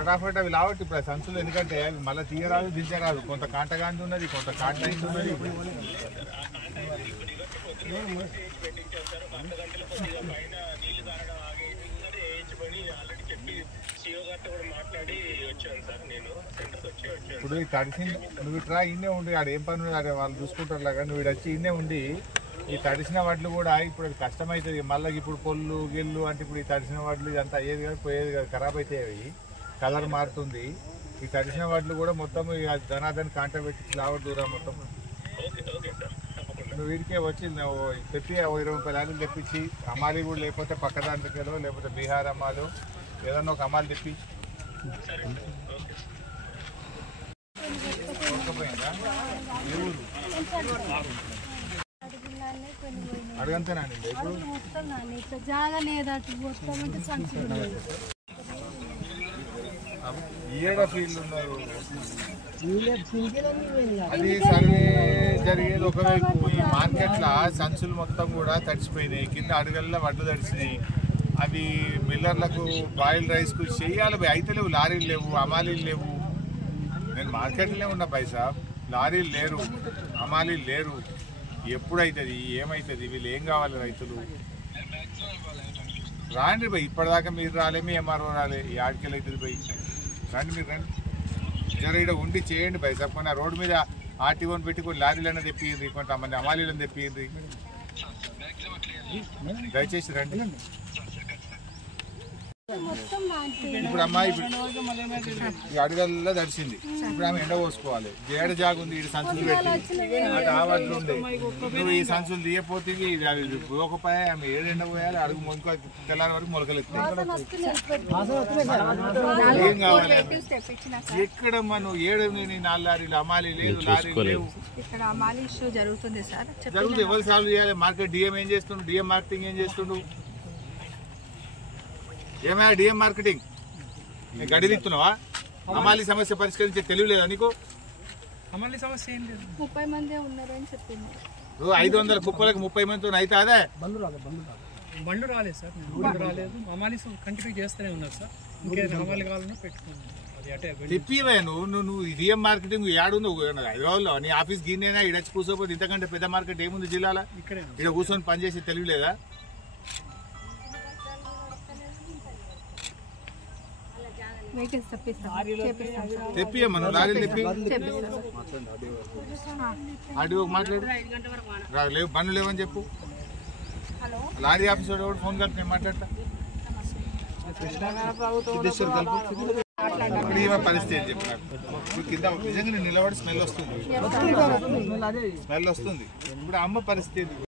ఫటాఫట్ అవి లావట్టి ఇప్పుడు సంచులు ఎందుకంటే మళ్ళీ తీయరాదు దించరాదు కొంత కాంటగాంది ఉన్నది కొంత కాంటైంది ఉన్నది ఇప్పుడు ఈ తడిసింది నువ్వు ఇట్లా ఇన్నే ఉండి ఆడ ఏం పని అదే వాళ్ళు చూసుకుంటారు లాగా నువ్వు వచ్చి ఇన్నే ఉండి ఈ తడిసిన వడ్లు కూడా ఇప్పుడు అది కష్టమవుతుంది మళ్ళీ ఇప్పుడు పొల్లు గిల్లు అంటే ఇప్పుడు ఈ తడిసిన వడ్లు ఇదంతా అయ్యేది కాదు పోయేది కాదు ఖరాబ్ అవుతాయి అవి కలర్ మారుతుంది ఈ తడిసిన వడ్లు కూడా మొత్తం ధనాధన కాంట పెట్టి లావట్ దూరం మొత్తం నువ్వు వీడికే వచ్చి నువ్వు తెప్పి 20 రూపాయలు తెప్పించి అమ్మాలి కూడా లేకపోతే పక్క దాంట్లోకెలో లేకపోతే బీహార్ అమ్మాలు ఏదన్నా ఒక అమ్మాలి తెప్పి అడగంతేనా ఏడ ఫీల్డ్ ఉన్నారు అది సర్వే జరిగేది ఒకవైపు ఈ మార్కెట్లో సంచులు మొత్తం కూడా తడిచిపోయినాయి కింద అడుగల్లో వడ్లు తడిచినాయి అవి మిల్లర్లకు బాయిల్ రైస్కు చెయ్యాలి అయితే లేవు లారీలు లేవు అమాలీలు లేవు నేను మార్కెట్లోనే ఉన్నా పైసా లారీలు లేరు అమాలీలు లేరు ఎప్పుడైతుంది ఏమవుతుంది వీళ్ళు ఏం కావాలి రైతులు రాండి పోయి ఇప్పటిదాకా మీరు రాలే మీ ఎంఆర్ఓ రాలే ఈ ఆడికెళ్ళి అవుతుంది పోయి రండి మీరు రండి జర ఇక్కడ ఉండి చేయండి భయ్ చెప్పకుండా రోడ్డు మీద ఆర్టీఓని పెట్టి కొన్ని లారీలైనా తెప్పియండి కొంతమంది అమాలీలను తెప్పియండి దయచేసి రండి ఇప్పుడు అమ్మాయి ఇప్పుడు అడుగల్లో దడిచింది ఇప్పుడు ఆమె ఎండ పోసుకోవాలి ఏడ జాగుంది ఈ సంచులు పెట్టి అటు ఆవట్లు ఉంది నువ్వు ఈ సంచులు తీయపోతే అవి పోకపోయా ఆమె ఏడు ఎండ పోయాలి అడుగు మొక్క తెల్లారి వరకు మొలకలు ఏం కావాలి ఎక్కడమ్మా నువ్వు ఏడు నేను 4 లారీలు అమ్మాలి లేదు లారీ లేవు జరుగుతుంది ఎవరు సాల్వ్ చేయాలి మార్కెట్ డిఎం ఏం చేస్తుండు డిఎం మార్కెటింగ్ ఏం చేస్తుండు ఏమైనా డిఎం మార్కెటింగ్ గడిదిస్తున్నావా అమాలి సమస్య పరిష్కరించే తెలియలేదా నీకు అమాలి సమస్య ఏం లేదు 30 మంది ఉన్నారని చెప్పింది 500 కుప్పలకు 30 మందితో అయితే అదే బండ్లు రాలేదు సార్ బండ్లు రాలేదు అమాలి కంటిన్యూ చేస్తూనే ఉన్నారు సార్ ఇంకేదైనా అమాలి కావాలన్నా పెట్టుకున్నాను తెప్పివే నువ్వు డిఎం మార్కెటింగ్ ఏడుందో హైదరాబాద్లో నీ ఆఫీస్ గిన్నెనా ఇడచ్చి కూర్చోపోతే ఇంతకంటే పెద్ద మార్కెట్ ఏముంది జిల్లాలో ఇక్కడ కూర్చొని పనిచేసి తెలియలేదా తెప్పియమ్మా నువ్వు లారీలు తెప్పి ఆడియో మాట్లాడు లేవు బండ్లు లేవని చెప్పు లారీ ఆఫీస్ కూడా ఫోన్ కలిపి నేను మాట్లాడతా ఇప్పుడు ఏమో పరిస్థితి ఏం చెప్పినారు కింద నిజంగా నిలబడి స్మెల్ వస్తుంది ఇప్పుడు అమ్మ పరిస్థితి